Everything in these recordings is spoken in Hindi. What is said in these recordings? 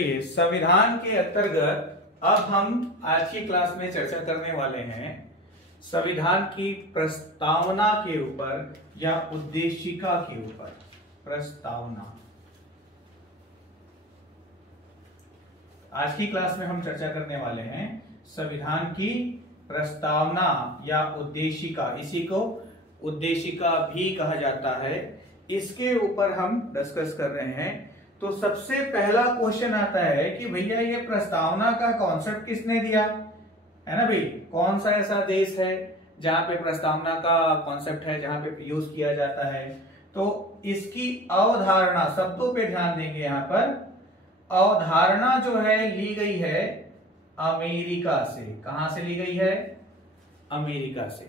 संविधान के अंतर्गत अब हम आज की क्लास में चर्चा करने वाले हैं संविधान की प्रस्तावना के ऊपर या उद्देशिका के ऊपर। प्रस्तावना आज की क्लास में हम चर्चा करने वाले हैं संविधान की प्रस्तावना या उद्देशिका। इसी को उद्देशिका भी कहा जाता है। इसके ऊपर हम डिस्कस कर रहे हैं। तो सबसे पहला क्वेश्चन आता है कि भैया ये प्रस्तावना का कॉन्सेप्ट किसने दिया है ना भाई। कौन सा ऐसा देश है जहां पे प्रस्तावना का कॉन्सेप्ट है, जहां पे यूज किया जाता है। तो इसकी अवधारणा, शब्दों पे ध्यान देंगे। यहां पर अवधारणा जो है ली गई है अमेरिका से। कहां से ली गई है? अमेरिका से।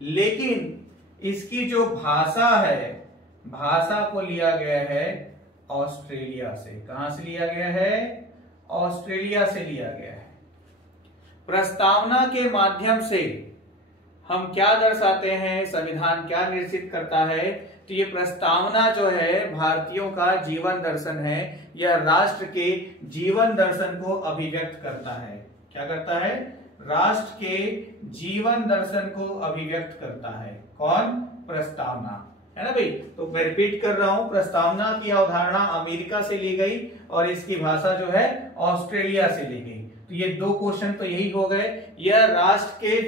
लेकिन इसकी जो भाषा है, भाषा को लिया गया है ऑस्ट्रेलिया से। कहां से लिया गया है? ऑस्ट्रेलिया से लिया गया है। प्रस्तावना के माध्यम से हम क्या दर्शाते हैं, संविधान क्या निर्देशित करता है? तो ये प्रस्तावना जो है भारतीयों का जीवन दर्शन है, यह राष्ट्र के जीवन दर्शन को अभिव्यक्त करता है। क्या करता है? राष्ट्र के जीवन दर्शन को अभिव्यक्त करता है। कौन? प्रस्तावना, है ना भाई। तो मैं रिपीट कर रहा हूं, प्रस्तावना की अवधारणा अमेरिका से ली गई और इसकी भाषा जो है ऑस्ट्रेलिया से ली गई। तो ये दो क्वेश्चन तो यही हो गए। यह राष्ट्र के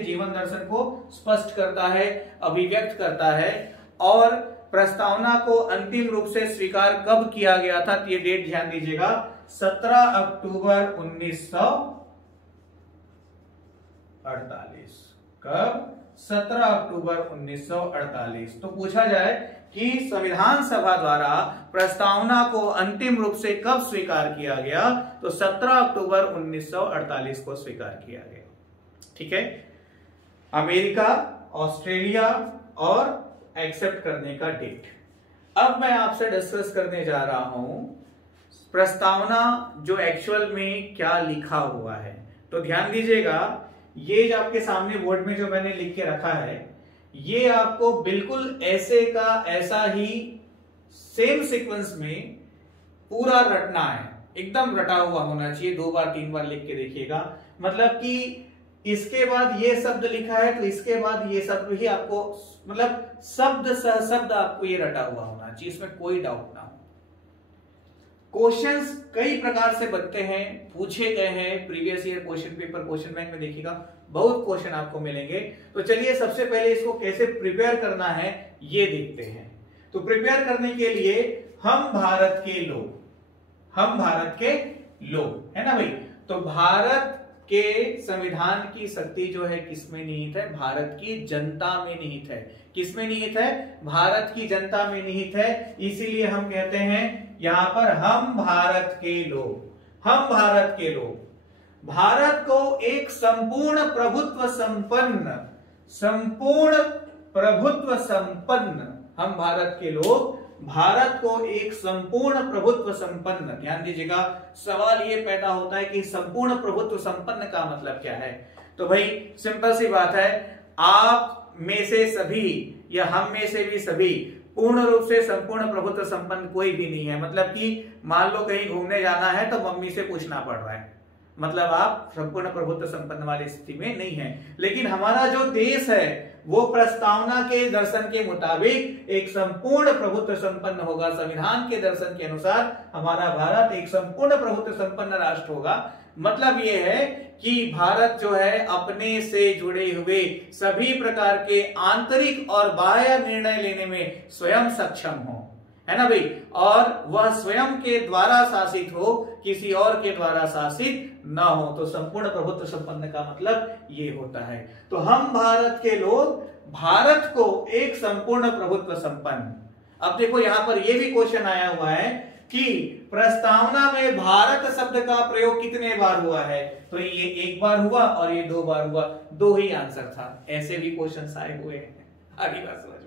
जीवन दर्शन को स्पष्ट करता है, अभिव्यक्त करता है। और प्रस्तावना को अंतिम रूप से स्वीकार कब किया गया था? तो ये डेट ध्यान दीजिएगा, 17 अक्टूबर 1948। कब? 17 अक्टूबर 1948। तो पूछा जाए कि संविधान सभा द्वारा प्रस्तावना को अंतिम रूप से कब स्वीकार किया गया? तो 17 अक्टूबर 1948 को स्वीकार किया गया। ठीक है। अमेरिका, ऑस्ट्रेलिया और एक्सेप्ट करने का डेट। अब मैं आपसे डिस्कस करने जा रहा हूं प्रस्तावना जो एक्चुअल में क्या लिखा हुआ है। तो ध्यान दीजिएगा, ये जो आपके सामने बोर्ड में जो मैंने लिख के रखा है, ये आपको बिल्कुल ऐसे का ऐसा ही सेम सीक्वेंस में पूरा रटना है। एकदम रटा हुआ होना चाहिए। 2 बार 3 बार लिख के देखिएगा। मतलब कि इसके बाद ये शब्द लिखा है तो इसके बाद ये शब्द भी आपको, मतलब शब्द सह शब्द आपको ये रटा हुआ होना चाहिए, इसमें कोई डाउट ना हो। क्वेश्चंस कई प्रकार से बनते हैं, पूछे गए हैं। Previous year question paper, question bank में देखिएगा बहुत क्वेश्चन आपको मिलेंगे। तो चलिए सबसे पहले इसको कैसे प्रिपेयर करना है ये देखते हैं। तो प्रिपेयर करने के लिए हम भारत के लोग, है ना भाई। तो भारत के संविधान की शक्ति जो है किसमें निहित है? भारत की जनता में निहित है। किसमें निहित है? भारत की जनता में निहित है। इसीलिए हम कहते हैं यहां पर हम भारत के लोग। हम भारत के लोग भारत को एक संपूर्ण प्रभुत्व संपन्न हम भारत के लोग भारत को एक संपूर्ण प्रभुत्व संपन्न। ध्यान दीजिएगा, सवाल ये पैदा होता है कि संपूर्ण प्रभुत्व संपन्न का मतलब क्या है? तो भाई सिंपल सी बात है, आप में से सभी या हम में से भी सभी पूर्ण रूप से संपूर्ण प्रभुत्व संपन्न कोई भी नहीं है। मतलब कि मान लो कहीं घूमने जाना है तो मम्मी से पूछना पड़ रहा है, मतलब आप संपूर्ण प्रभुत्व संपन्न वाली स्थिति में नहीं है। लेकिन हमारा जो देश है वो प्रस्तावना के दर्शन के मुताबिक एक संपूर्ण प्रभुत्व संपन्न होगा। संविधान के दर्शन के अनुसार हमारा भारत एक संपूर्ण प्रभुत्व संपन्न राष्ट्र होगा। मतलब ये है कि भारत जो है अपने से जुड़े हुए सभी प्रकार के आंतरिक और बाह्य निर्णय लेने में स्वयं सक्षम हो, है ना भाई। और वह स्वयं के द्वारा शासित हो, किसी और के द्वारा शासित ना हो। तो संपूर्ण प्रभुत्व संपन्न का मतलब ये होता है। तो हम भारत के लोग भारत को एक संपूर्ण प्रभुत्व संपन्न। अब देखो यहां पर यह भी क्वेश्चन आया हुआ है कि प्रस्तावना में भारत शब्द का प्रयोग कितने बार हुआ है? तो ये 1 बार हुआ और ये 2 बार हुआ। 2 ही आंसर था। ऐसे भी क्वेश्चन आए हुए हैं। आगे बात समझ में।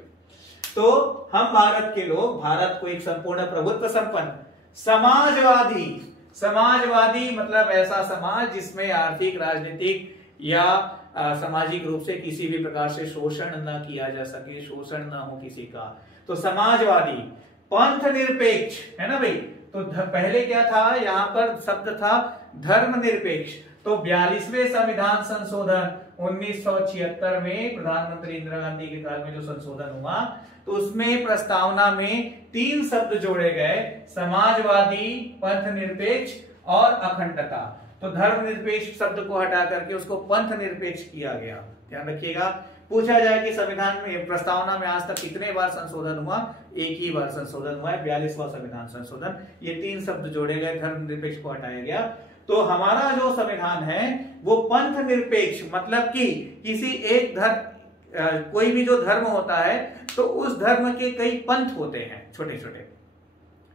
तो हम भारत के लोग भारत को एक संपूर्ण प्रभुत्व संपन्न समाजवादी मतलब ऐसा समाज जिसमें आर्थिक, राजनीतिक या सामाजिक रूप से किसी भी प्रकार से शोषण न किया जा सके, शोषण न हो किसी का। तो समाजवादी, पंथ निरपेक्ष, है ना भाई, तो पहले क्या था, यहाँ पर शब्द था धर्मनिरपेक्ष। तो 42वें संविधान संशोधन 1976 में प्रधानमंत्री इंदिरा गांधी के काल में जो संशोधन हुआ, तो उसमें प्रस्तावना में 3 शब्द जोड़े गए, समाजवादी, पंथ निरपेक्ष और अखंडता। तो धर्मनिरपेक्ष शब्द को हटा करके उसको पंथ निरपेक्ष किया गया। ध्यान रखिएगा, पूछा जाए कि संविधान में प्रस्तावना में आज तक कितने बार संशोधन हुआ, एक ही बार संशोधन हुआ है, 42वां संविधान संशोधन। ये 3 शब्द जोड़े गए, धर्मनिरपेक्ष को हटाया गया। तो हमारा जो संविधान है वो पंथ निरपेक्ष, मतलब कि किसी एक धर्म, कोई भी जो धर्म होता है तो उस धर्म के कई पंथ होते हैं, छोटे छोटे,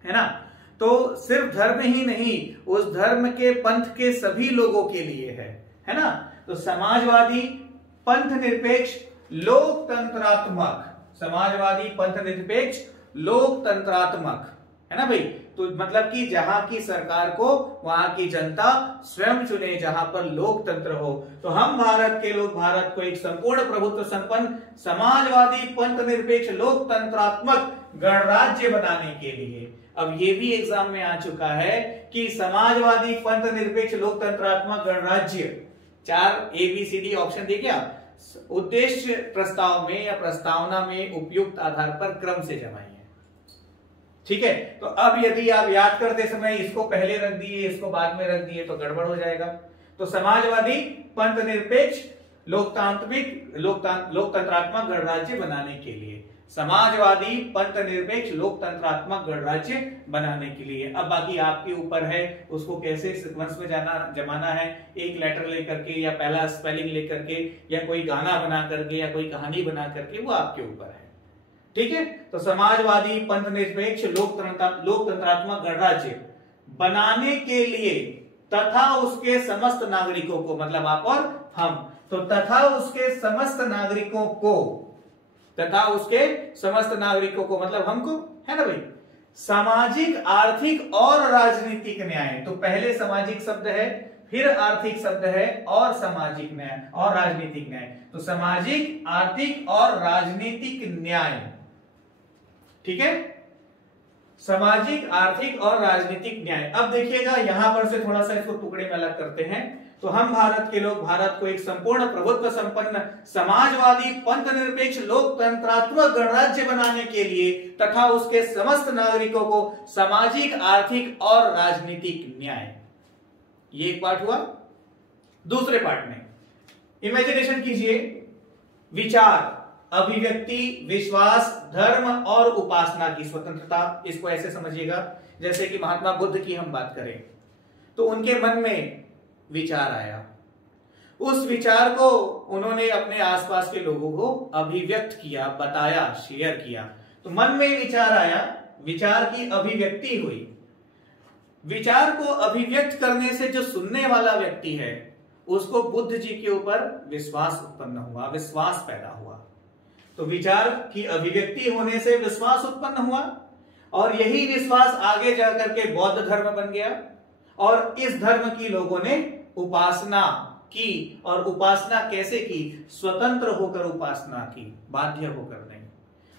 है ना। तो सिर्फ धर्म ही नहीं, उस धर्म के पंथ के सभी लोगों के लिए है ना। तो समाजवादी, पंथ निरपेक्ष, लोकतंत्रात्मक, समाजवादी, पंथ निरपेक्ष, लोकतंत्रात्मक, है ना भाई। तो मतलब कि जहां की सरकार को वहां की जनता स्वयं चुने, जहां पर लोकतंत्र हो। तो हम भारत के लोग भारत को एक संपूर्ण प्रभुत्व संपन्न समाजवादी, पंथ निरपेक्ष, लोकतंत्रात्मक गणराज्य बनाने के लिए, अब ये भी एग्जाम में आ चुका है कि समाजवादी, पंथ निरपेक्ष, लोकतंत्रात्मक गणराज्य, 4 ABCD ऑप्शन दिए क्या, उद्देश्य प्रस्ताव में या प्रस्तावना में उपयुक्त आधार पर क्रम से जमाइए। ठीक है, तो अब यदि आप याद करते समय इसको पहले रख दिए, इसको बाद में रख दिए तो गड़बड़ हो जाएगा। तो समाजवादी, पंथ निरपेक्ष, लोकतंत्रात्मक गणराज्य बनाने के लिए, समाजवादी, पंथ निरपेक्ष, लोकतंत्रात्मक गणराज्य बनाने के लिए। अब बाकी आपके ऊपर है उसको कैसे सीक्वेंस में जमाना है, एक लेटर लेकर के या पहला स्पेलिंग लेकर के या कोई गाना बना करके या कोई कहानी बना करके, वो आपके ऊपर है। ठीक है, तो समाजवादी, पंथ निरपेक्ष, लोकतंत्रात्मक गणराज्य बनाने के लिए तथा उसके समस्त नागरिकों को, मतलब आप और हम, तो तथा उसके समस्त नागरिकों को, तथा उसके समस्त नागरिकों को मतलब हमको, है ना भाई, सामाजिक, आर्थिक और राजनीतिक न्याय। तो पहले सामाजिक शब्द है, फिर आर्थिक शब्द है और सामाजिक न्याय और राजनीतिक न्याय। तो सामाजिक, आर्थिक और राजनीतिक न्याय, ठीक है, सामाजिक, आर्थिक और राजनीतिक न्याय। अब देखिएगा यहां पर से थोड़ा सा इसको टुकड़े में अलग करते हैं। तो हम भारत के लोग भारत को एक संपूर्ण प्रभुत्व संपन्न समाजवादी, पंथ निरपेक्ष, लोकतंत्रात्मक गणराज्य बनाने के लिए तथा उसके समस्त नागरिकों को सामाजिक, आर्थिक और राजनीतिक न्याय। ये एक पार्ट हुआ। दूसरे पार्ट में इमेजिनेशन कीजिए, विचार, अभिव्यक्ति, विश्वास, धर्म और उपासना की स्वतंत्रता। इसको ऐसे समझिएगा जैसे कि महात्मा बुद्ध की हम बात करें तो उनके मन में विचार आया, उस विचार को उन्होंने अपने आसपास के लोगों को अभिव्यक्त किया, बताया, शेयर किया। तो मन में विचार आया, विचार की अभिव्यक्ति हुई। विचार को अभिव्यक्त करने से जो सुनने वाला व्यक्ति है उसको बुद्ध जी के ऊपर विश्वास उत्पन्न हुआ, विश्वास पैदा हुआ। तो विचार की अभिव्यक्ति होने से विश्वास उत्पन्न हुआ और यही विश्वास आगे जाकर के बौद्ध धर्म बन गया और इस धर्म की लोगों ने उपासना की। और उपासना कैसे की? स्वतंत्र होकर उपासना की, बाध्य होकर नहीं।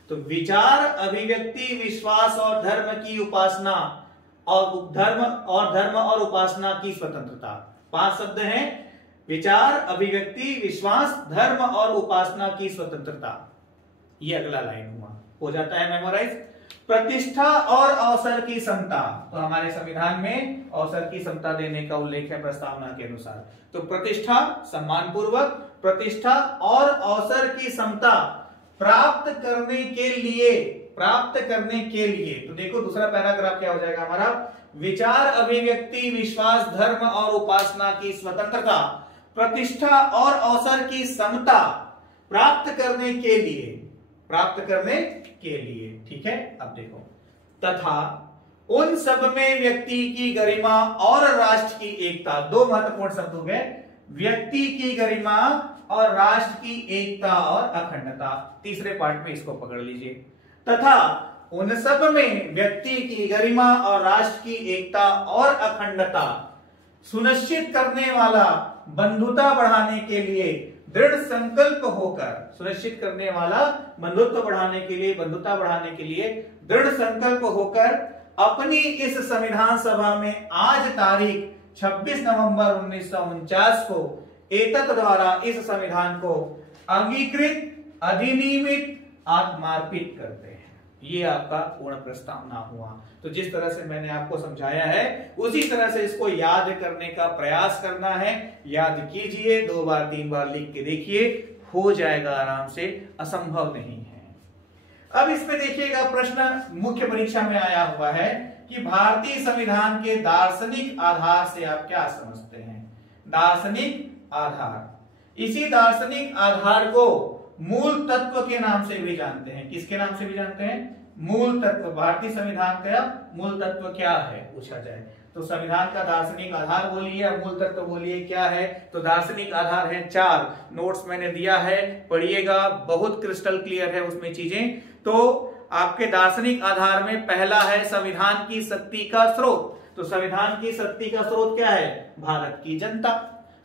तो विचार, अभिव्यक्ति, विश्वास और धर्म की उपासना और धर्म और उपासना की स्वतंत्रता। 5 शब्द हैं, विचार, अभिव्यक्ति, विश्वास, धर्म और उपासना की स्वतंत्रता। ये अगला लाइन हुआ, हो जाता है मेमोराइज। प्रतिष्ठा और अवसर की समता। तो हमारे संविधान में अवसर की समता देने का उल्लेख है प्रस्तावना के अनुसार। तो प्रतिष्ठा, सम्मान पूर्वक प्रतिष्ठा और अवसर की समता प्राप्त करने के लिए, तो देखो दूसरा पैराग्राफ क्या हो जाएगा हमारा, विचार, अभिव्यक्ति, विश्वास, धर्म और उपासना की स्वतंत्रता, प्रतिष्ठा और अवसर की समता प्राप्त करने के लिए, ठीक है। अब देखो, तथा उन सब में व्यक्ति की गरिमा और राष्ट्र की एकता। 2 महत्वपूर्ण शब्द हो गए, व्यक्ति की गरिमा और राष्ट्र की एकता और अखंडता। तीसरे पार्ट में इसको पकड़ लीजिए, तथा उन सब में व्यक्ति की गरिमा और राष्ट्र की एकता और अखंडता सुनिश्चित करने वाला, बंधुता बढ़ाने के लिए दृढ़ संकल्प होकर, सुनिश्चित करने वाला, बंधुत्व बढ़ाने के लिए, बंधुता बढ़ाने के लिए दृढ़ संकल्प होकर अपनी इस संविधान सभा में आज तारीख 26 नवंबर 1949 को एतत् द्वारा इस संविधान को अंगीकृत, अधिनियमित, आत्मार्पित करते हैं। ये आपका पूर्ण प्रस्तावना हुआ। तो जिस तरह से मैंने आपको समझाया है उसी तरह से इसको याद करने का प्रयास करना है। याद कीजिए, 2 बार 3 बार लिख के देखिए, हो जाएगा आराम से, असंभव नहीं है। अब इसमें देखिएगा, प्रश्न मुख्य परीक्षा में आया हुआ है कि भारतीय संविधान के दार्शनिक आधार से आप क्या समझते हैं। दार्शनिक आधार, इसी दार्शनिक आधार को मूल तत्व के नाम से भी जानते हैं। किसके नाम से भी जानते हैं? मूल तत्व। भारतीय संविधान का मूल तत्व क्या है पूछा जाए तो संविधान का दार्शनिक आधार बोलिए या मूल तत्व बोलिए, क्या है? तो दार्शनिक आधार है 4। नोट्स मैंने दिया है, पढ़िएगा, बहुत क्रिस्टल क्लियर है उसमें चीजें। तो आपके दार्शनिक आधार में पहला है संविधान की शक्ति का स्रोत। तो संविधान की शक्ति का स्रोत क्या है? भारत की जनता।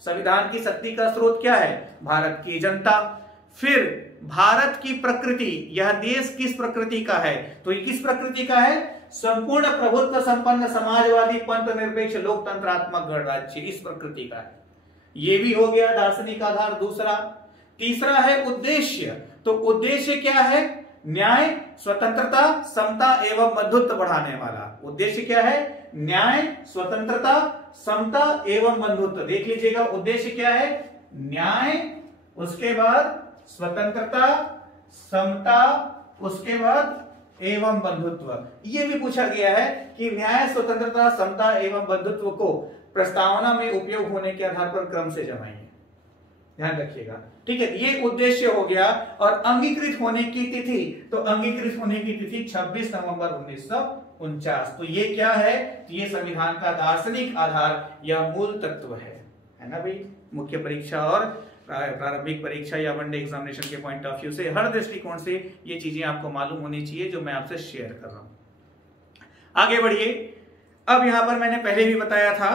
संविधान की शक्ति का स्रोत क्या है? भारत की जनता। फिर भारत की प्रकृति, यह देश किस प्रकृति का है? तो ये किस प्रकृति का है? संपूर्ण प्रभुत्व संपन्न समाजवादी पंथ निरपेक्ष लोकतंत्रात्मक गणराज्य, इस प्रकृति का है। ये भी हो गया दार्शनिक आधार दूसरा। तीसरा है उद्देश्य। तो उद्देश्य क्या है? न्याय, स्वतंत्रता, समता एवं बंधुत्व बढ़ाने वाला। उद्देश्य क्या है? न्याय, स्वतंत्रता, समता एवं बंधुत्व। देख लीजिएगा, उद्देश्य क्या है? न्याय, उसके बाद स्वतंत्रता, समता, उसके बाद एवं बंधुत्व। ये भी पूछा गया है कि न्याय, स्वतंत्रता, समता एवं बंधुत्व को प्रस्तावना में उपयोग होने के आधार पर क्रम से जमाइए, ध्यान रखिएगा। ठीक है, ये उद्देश्य हो गया। और अंगीकृत होने की तिथि, तो अंगीकृत होने की तिथि 26 नवंबर 1949। तो ये क्या है? तो ये संविधान का दार्शनिक आधार या मूल तत्व है ना भाई। मुख्य परीक्षा और प्रारंभिक परीक्षा या वनडे एग्जामिनेशन के पॉइंट ऑफ व्यू से, हर दृष्टिकोण से ये चीजें आपको मालूम होनी चाहिए जो मैं आपसे शेयर कर रहा हूं। आगे बढ़िए। अब यहां पर मैंने पहले भी बताया था,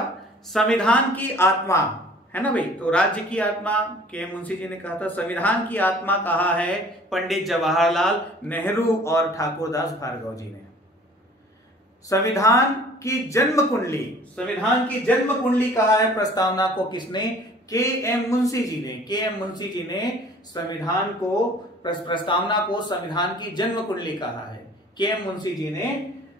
संविधान की आत्मा है ना भाई। तो राज्य की आत्मा के मुंशी जी ने कहा था, संविधान की आत्मा कहा है पंडित जवाहरलाल नेहरू और ठाकुरदास भार्गव जी ने। संविधान की जन्म कुंडली, संविधान की जन्म कुंडली कहा है प्रस्तावना को किसने? के एम मुंशी जी ने। के एम मुंशी जी ने संविधान को, प्रस्तावना को संविधान की जन्म कुंडली कहा है। के एम मुंशी जी ने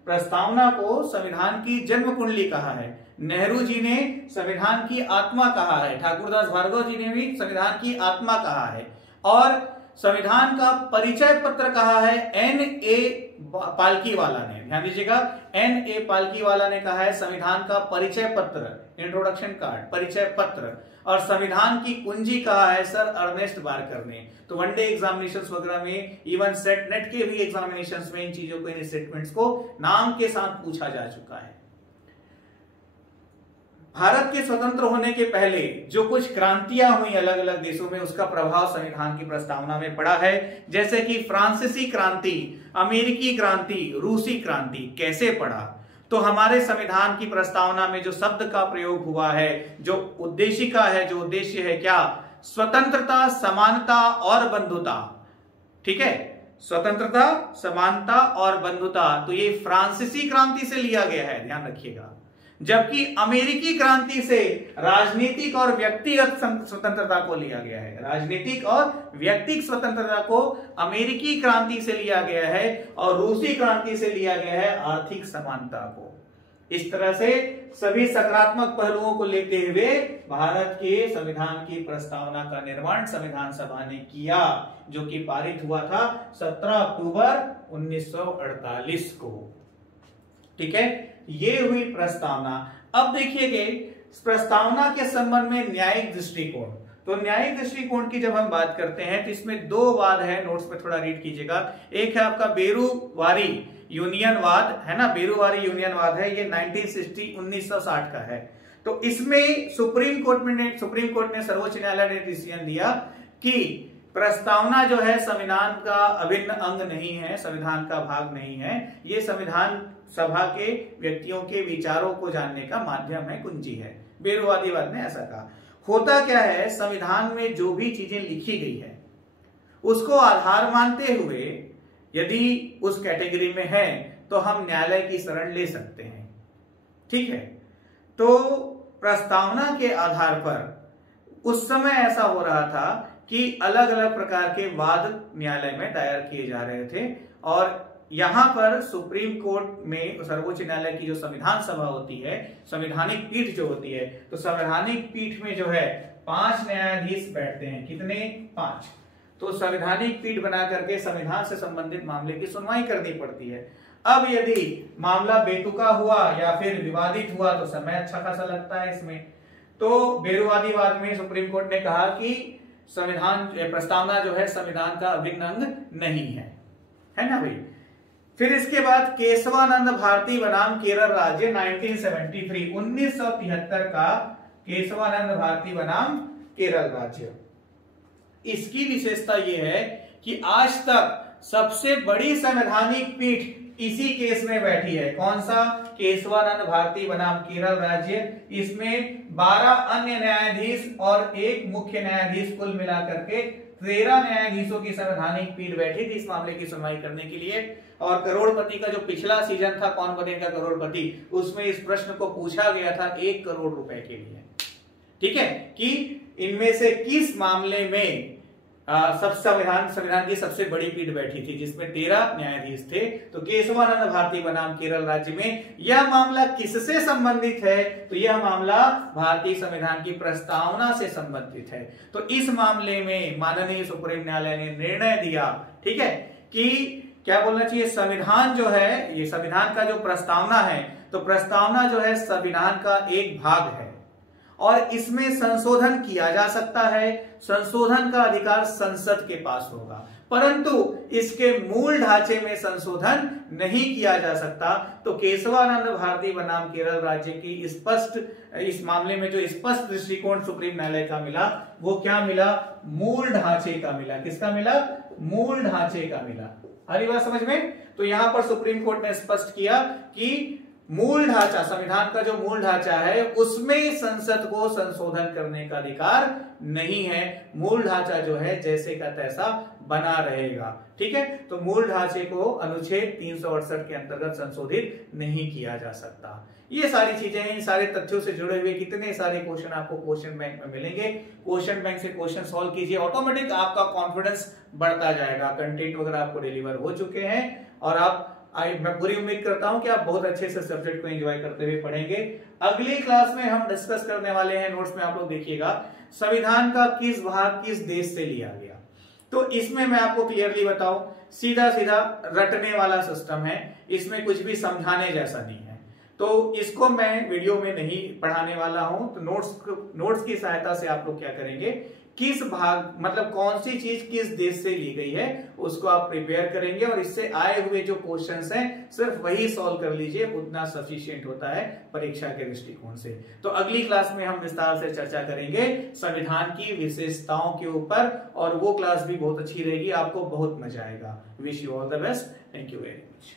प्रस्तावना को संविधान की जन्म कुंडली कहा है। नेहरू जी ने संविधान की आत्मा कहा है। ठाकुरदास भार्गव जी ने भी संविधान की आत्मा कहा है। और संविधान का परिचय पत्र कहा है एन ए पालकीवाला ने। ध्यान दीजिएगा, एन ए पालकीवाला ने कहा है संविधान का परिचय पत्र, इंट्रोडक्शन कार्ड, परिचय पत्र। और संविधान की कुंजी कहा है सर अर्नेस्ट बारकर ने। तो वनडे एग्जामिनेशंस वगैरह में, इवन सेट नेट के भी एग्जामिनेशंस में इन चीजों को, इन स्टेटमेंट्स को नाम के साथ पूछा जा चुका है। भारत के स्वतंत्र होने के पहले जो कुछ क्रांतियां हुई अलग अलग देशों में, उसका प्रभाव संविधान की प्रस्तावना में पड़ा है। जैसे कि फ्रांसीसी क्रांति, अमेरिकी क्रांति, रूसी क्रांति। कैसे पड़ा? तो हमारे संविधान की प्रस्तावना में जो शब्द का प्रयोग हुआ है, जो उद्देशिका है, जो उद्देश्य है क्या? स्वतंत्रता, समानता और बंधुता। ठीक है, स्वतंत्रता, समानता और बंधुता। तो ये फ्रांसीसी क्रांति से लिया गया है, ध्यान रखिएगा। जबकि अमेरिकी क्रांति से राजनीतिक और व्यक्तिगत स्वतंत्रता को लिया गया है। राजनीतिक और व्यक्तिगत स्वतंत्रता को अमेरिकी क्रांति से लिया गया है और रूसी क्रांति से लिया गया है आर्थिक समानता को। इस तरह से सभी सकारात्मक पहलुओं को लेते हुए भारत के संविधान की प्रस्तावना का निर्माण संविधान सभा ने किया, जो कि पारित हुआ था 17 अक्टूबर 1948 को। ठीक है, ये हुई प्रस्तावना। अब देखिए प्रस्तावना के संबंध में न्यायिक दृष्टिकोण। तो न्यायिक दृष्टिकोण की जब हम बात करते हैं तो इसमें 2 वाद है, नोट्स में थोड़ा रीड कीजिएगा। एक है आपका बेरूवारी यूनियनवाद, है ना, बेरूवारी यूनियनवाद है, ये 1960 का है। तो इसमें सुप्रीम कोर्ट ने सर्वोच्च न्यायालय ने डिसीजन दिया कि प्रस्तावना जो है संविधान का अभिन्न अंग नहीं है, संविधान का भाग नहीं है। ये संविधान सभा के व्यक्तियों के विचारों को जानने का माध्यम है, कुंजी है। बेरूवादीवाद ने ऐसा कहा। होता क्या है, संविधान में जो भी चीजें लिखी गई है उसको आधार मानते हुए यदि उस कैटेगरी में है तो हम न्यायालय की शरण ले सकते हैं। ठीक है, तो प्रस्तावना के आधार पर उस समय ऐसा हो रहा था कि अलग अलग प्रकार के वाद न्यायालय में दायर किए जा रहे थे, और यहां पर सुप्रीम कोर्ट में सर्वोच्च न्यायालय की जो संविधान सभा होती है, संवैधानिक पीठ जो होती है, तो संवैधानिक पीठ में जो है 5 न्यायाधीश बैठते हैं। कितने? 5। तो संवैधानिक पीठ बना करके संविधान से संबंधित मामले की सुनवाई करनी पड़ती है। अब यदि मामला बेतुका हुआ या फिर विवादित हुआ तो समय अच्छा खासा लगता है इसमें। तो बेरुवादीवाद में सुप्रीम कोर्ट ने कहा कि संविधान प्रस्तावना जो है संविधान का अभिन्न अंग नहीं है ना भाई। फिर इसके बाद केशवानंद भारती बनाम केरल राज्य 1973 का केशवानंद भारती बनाम केरल राज्य। इसकी विशेषता यह है कि आज तक सबसे बड़ी संवैधानिक पीठ इसी केस में बैठी है। कौन सा? केशवानंद भारती बनाम केरल राज्य। इसमें 12 अन्य न्यायाधीश और एक मुख्य न्यायाधीश, कुल मिलाकर के 13 न्यायाधीशों की संवैधानिक पीठ बैठी थी इस मामले की सुनवाई करने के लिए। और करोड़पति का जो पिछला सीजन था, कौन बनेगा करोड़पति, उसमें इस प्रश्न को पूछा गया था 1 करोड़ रुपए के लिए। ठीक है, कि इनमें से किस मामले में संविधान की सबसे बड़ी पीठ बैठी थी, जिसमें 13 न्यायाधीश थे। तो केशवानंद भारती बनाम केरल राज्य में यह मामला किससे संबंधित है? तो यह मामला भारतीय संविधान की प्रस्तावना से संबंधित है। तो इस मामले में माननीय सुप्रीम न्यायालय ने निर्णय दिया, ठीक है, कि क्या बोलना चाहिए, संविधान जो है, ये संविधान का जो प्रस्तावना है, तो प्रस्तावना जो है संविधान का एक भाग है और इसमें संशोधन किया जा सकता है। संशोधन का अधिकार संसद के पास होगा, परंतु इसके मूल ढांचे में संशोधन नहीं किया जा सकता। तो केशवानंद भारती बनाम केरल राज्य की स्पष्ट, इस मामले में जो स्पष्ट दृष्टिकोण सुप्रीम न्यायालय का मिला, वो क्या मिला? मूल ढांचे का मिला। किसका मिला? मूल ढांचे का मिला। आ रही बात समझ में? तो यहां पर सुप्रीम कोर्ट ने स्पष्ट किया कि मूल ढांचा, संविधान का जो मूल ढांचा है, उसमें संसद को संशोधन करने का अधिकार नहीं है। मूल ढांचा जो है जैसे का तैसा बना रहेगा। ठीक है, तो मूल ढांचे को अनुच्छेद 368 के अंतर्गत संशोधित नहीं किया जा सकता। ये सारी चीजें हैं। इन सारे तथ्यों से जुड़े हुए कितने सारे क्वेश्चन आपको क्वेश्चन बैंक में मिलेंगे। क्वेश्चन बैंक से क्वेश्चन सॉल्व कीजिए, ऑटोमेटिक आपका कॉन्फिडेंस बढ़ता जाएगा। कंटेंट वगैरह आपको डिलीवर हो चुके हैं और आप मैं पूरी उम्मीद करता हूं कि आप बहुत अच्छे से सब्जेक्ट को एंजॉय करते हुए पढ़ेंगे। अगली क्लास में हम डिस्कस करने वाले हैं, नोट्स में आप लोग देखिएगा, संविधान का किस भाग किस देश से लिया गया। तो इसमें मैं आपको क्लियरली बताऊं, सीधा सीधा रटने वाला सिस्टम है, इसमें कुछ भी समझाने जैसा नहीं है। तो इसको मैं वीडियो में नहीं पढ़ाने वाला हूं। तो नोट्स की सहायता से आप लोग क्या करेंगे, किस भाग, मतलब कौन सी चीज किस देश से ली गई है, उसको आप प्रिपेयर करेंगे और इससे आए हुए जो क्वेश्चंस हैं सिर्फ वही सॉल्व कर लीजिए, उतना सफिशिएंट होता है परीक्षा के दृष्टिकोण से। तो अगली क्लास में हम विस्तार से चर्चा करेंगे संविधान की विशेषताओं के ऊपर, और वो क्लास भी बहुत अच्छी रहेगी, आपको बहुत मजा आएगा। Wish you all the best. Thank you very much.